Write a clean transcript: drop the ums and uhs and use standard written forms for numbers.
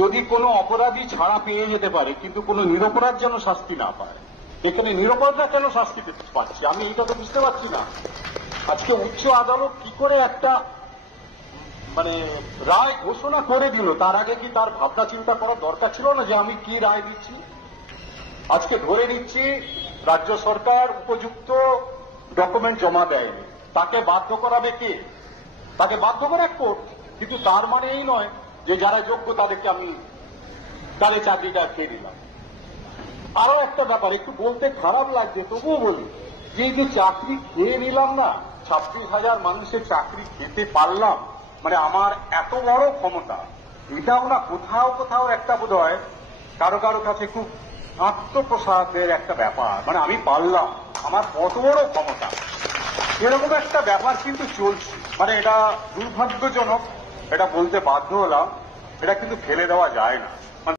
যদি কোনো অপরাধী ছাড়া পেয়ে যেতে পারে, কিন্তু কোনো নিরপরাধ যেন শাস্তি না পায়। এখানে নিরপরাধরা কেন শাস্তি পেতে পারছে আমি এইটা তো বুঝতে পারছি না। আজকে উচ্চ আদালত কি করে একটা রায় ঘোষণা করে দিল, তার আগে কি তার ভাবনা চিন্তা করার দরকার ছিল না যে আমি কি রায় দিচ্ছি? আজকে ধরে নিচ্ছি রাজ্য সরকার উপযুক্ত ডকুমেন্ট জমা দেয়নি, তাকে বাধ্য করাবে কে? তাকে বাধ্য করে কোর্ট। কিন্তু তার মানে এই নয় যে যারা যোগ্য তাদেরকে আমি তাদের চাকরিটা খেয়ে দিলাম। আরো একটা ব্যাপার একটু বলতে খারাপ লাগছে, তবুও বলি যে এই যে চাকরি খেয়ে নিলাম না, 26,000 মানুষের চাকরি খেতে পারলাম, আমার এত বড় ক্ষমতা, এটাও না কোথাও কোথাও একটা বোধ হয় কারো কারো কাছে খুব আত্মপ্রসাদের একটা ব্যাপার। আমি পারলাম, আমার কত বড় ক্ষমতা, এরকম একটা ব্যাপার কিন্তু চলছে। এটা দুর্ভাগ্যজনক, এটা বলতে বাধ্য হলাম, এটা কিন্তু ফেলে দেওয়া যায় না।